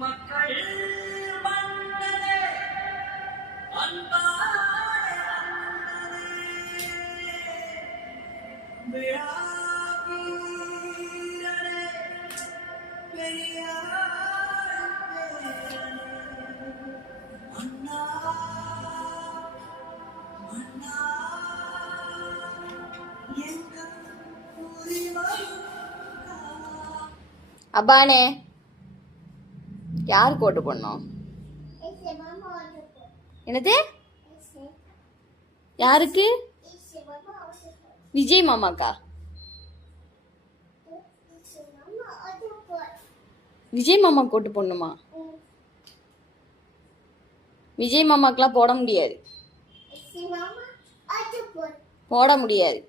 மக்கள் மன்னனே அன்பான அண்ணனே விழாவீரனே பெரியார் பேரனே அண்ணா அண்ணா எங்கள் உரிமை அப்பானே யாருக்கு ஓட்டு போடணும்? என்னது? யாருக்கு? விஜய் மாமாக்கா? விஜய் மாமாக்கு ஓட்டு போடணுமா? விஜய் மாமாக்கெல்லாம் போட முடியாது, போட முடியாது.